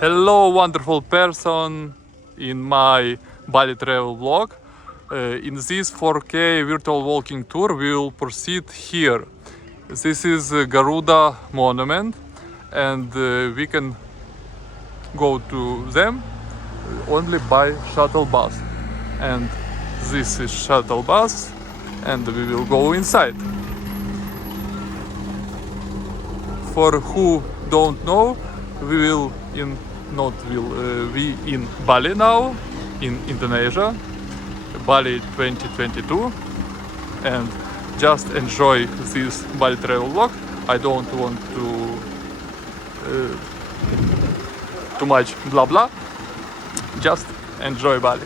Hello, wonderful person in my Bali travel vlog. In this 4K virtual walking tour, we will proceed here. This is Garuda monument, and we can go to them only by shuttle bus. And this is shuttle bus, and we will go inside. For who don't know, we in Bali now, in Indonesia, Bali 2022, and just enjoy this Bali travel vlog. I don't want to too much blah blah. Just enjoy Bali.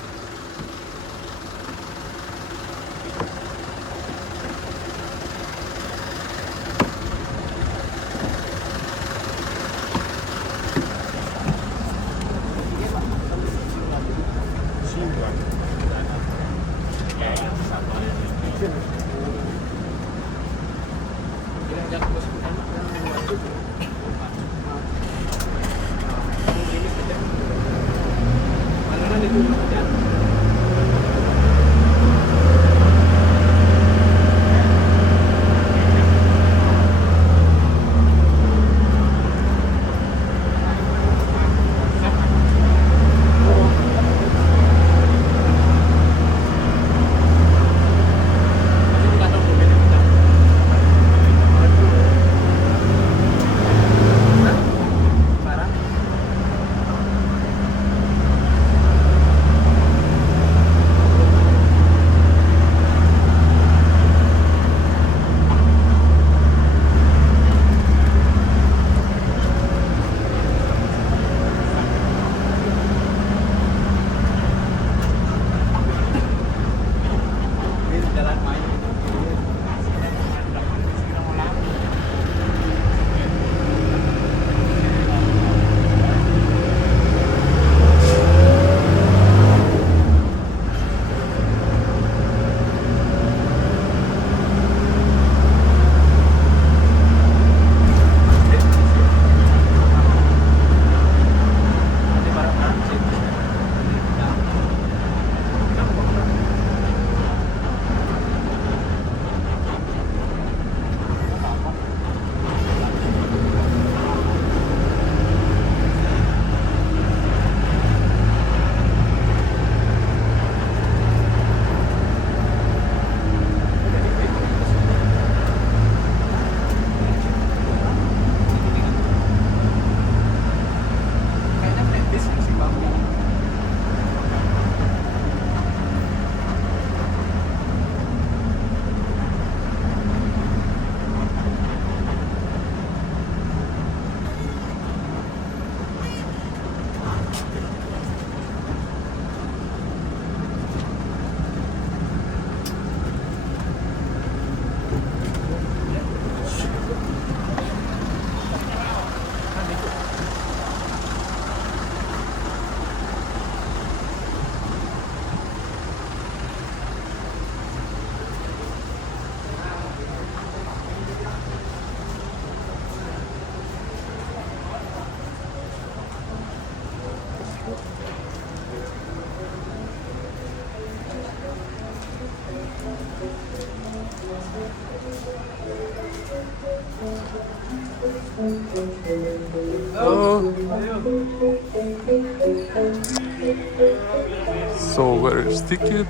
So where is ticket?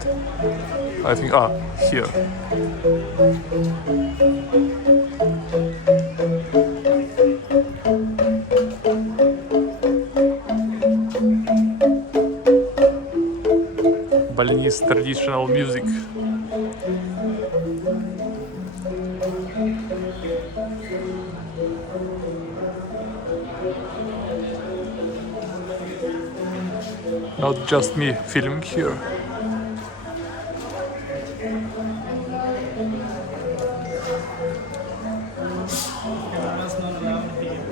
I think here. Balinese traditional music. Not just me filming here. Camera's not allowed here.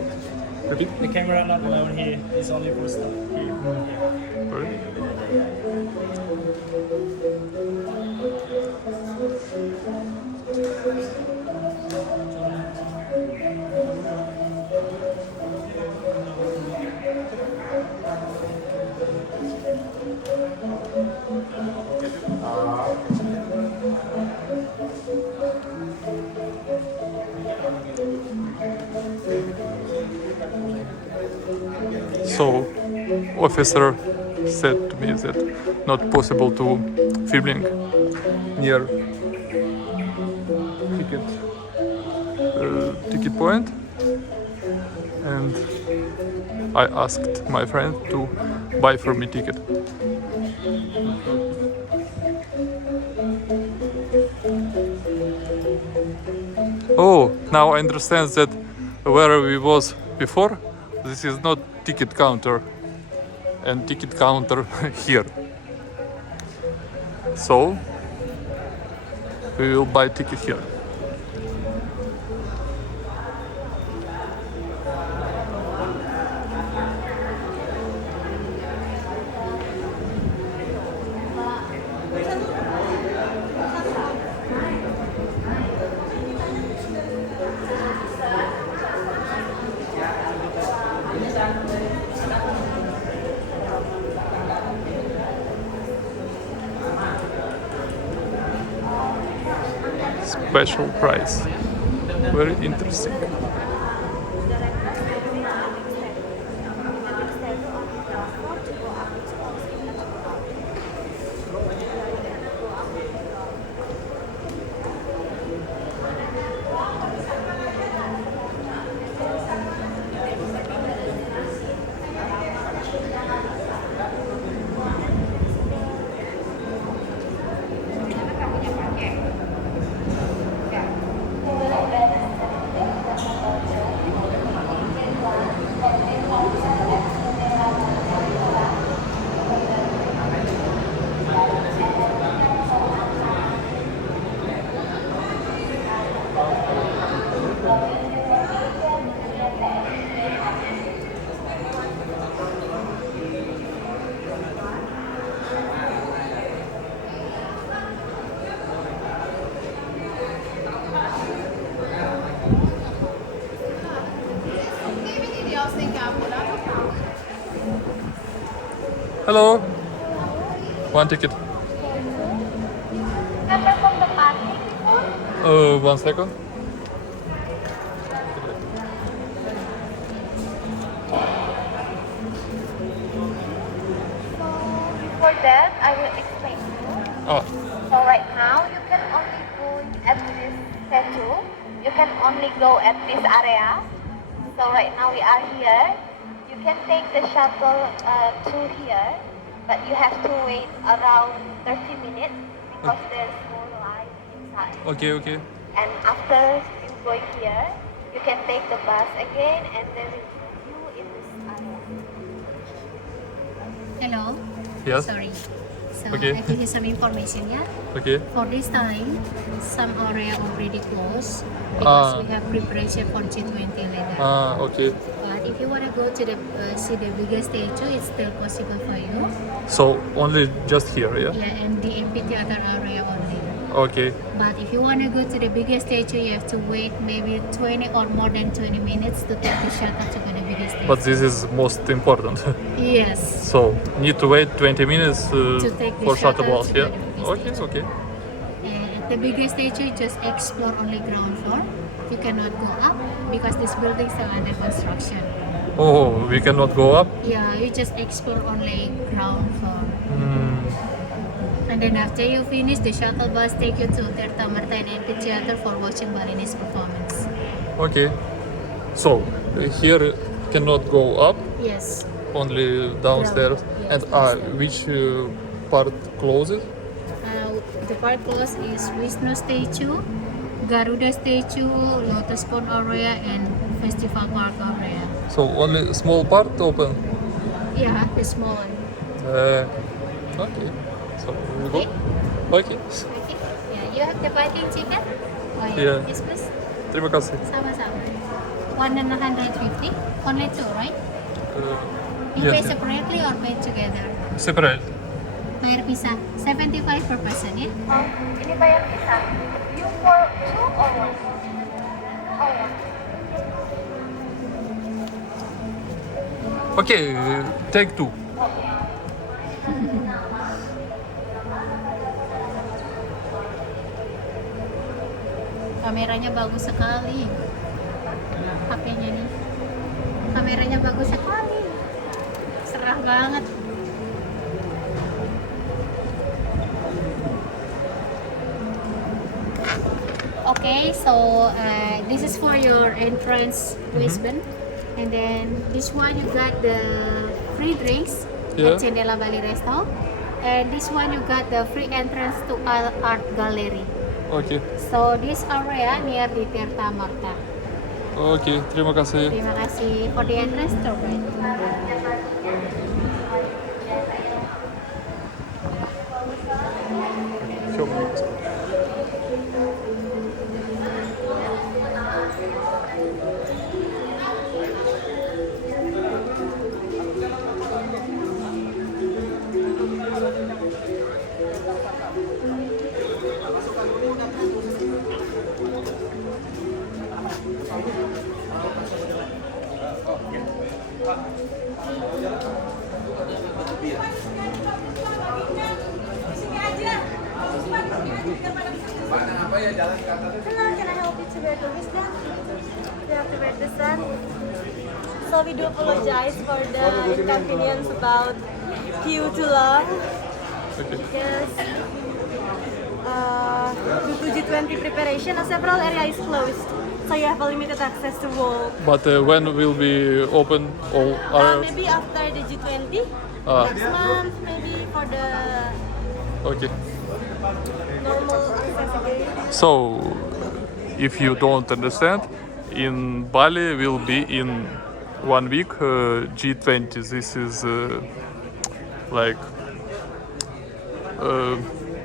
Repeat? The camera not allowed here. It's only for stuff here. Sorry? So officer said to me that not possible to filming near ticket ticket point, and I asked my friend to buy for me ticket. Oh, now I understand that where we was before, this is not ticket counter, and ticket counter here. So we will buy ticket here. Special price. Very interesting. Hello. One ticket. One second. For that, I will explain to you. Oh, So right now, you can only go at this statue. You can only go at this area. So right now we are here. You can take the shuttle to here, but you have to wait around 30 minutes because there's no light inside. okay, okay. And after you going here, you can take the bus again, and they will put you in this area. Hello. Yes. Sorry. So Okay. I give you some information, yeah. Okay. For this time, some area already closed because we have preparation for G20 later. Okay. But if you want to go to the see the biggest statue, it's still possible for you. So only just here, yeah? Yeah, and the amphitheater area only. Okay. But if you want to go to the biggest statue, you have to wait maybe 20 or more than 20 minutes to take the shuttle to go to the biggest statue. But this is most important. Yes. So need to wait 20 minutes To take the for shuttle shuttle bus, to yeah? the biggest Okay, station. okay. And the biggest statue just explore only ground floor. You cannot go up because this building is still under construction. Oh, we cannot go up? Yeah, you just explore only ground floor. Hmm. And then after you finish, the shuttle bus take you to Tirta Marta and Amphitheater for watching Balinese performance. Okay. So here cannot go up, Yes. only downstairs. Yes, And downstairs. which part closes? The part close is Wisnu statue, Garuda statue, Lotus Pond area, and Festival Park area. So only small part open? Yeah, the small one. Okay. So we go? Okay. Okay. Yeah, you have the parking ticket? Oh, Yeah. Yes, please. Terima kasih. Sama-sama. 150. Only two, right? You pay Yes. separately or pay together? Separate. Bayar pisah. 75 per person, ya? Oh, ini bayar bisa. You for two or one? Oh, one. Okay, take two. Kameranya bagus sekali. HP-nya nih. Kameranya bagus sekali. banget. Okay, so this is for your entrance wristband, and then this one you got the free drinks Yeah. at Cendela Bali Resto, and this one you got the free entrance to art gallery. Oke, So this area near di Tirta Marta. oke, terima kasih. Terima kasih for the entrance tour guide. Hello, can I help you to wear the wristband? You have to wear this one. So we do apologize for the inconvenience about queue too long Oke. because due to G20 preparation, several areas is closed. So you have a limited access to walk. But when will be open all areas? Maybe after the G20, Ah, next month, maybe for the oke. normal access again. So, if you don't understand, in Bali will be in 1 week G20. This is like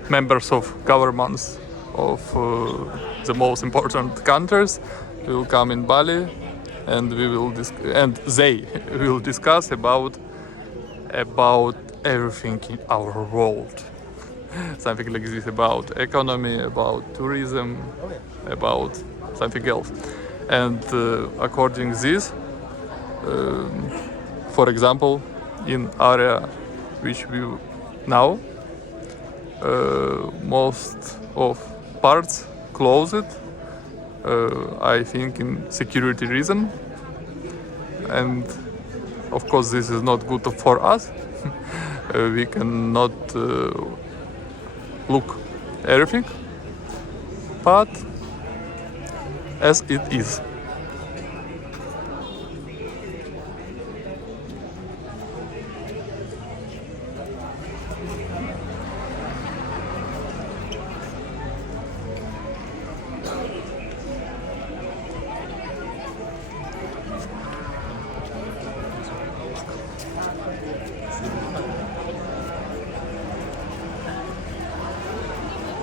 members of governments of the most important countries will come in Bali, and we will and they will discuss about everything in our world. Something like this, about economy, about tourism, about something else. And according this, for example, in area which we now, most of parts closed, I think in security reason. And of course this is not good for us. We cannot look everything, but as it is.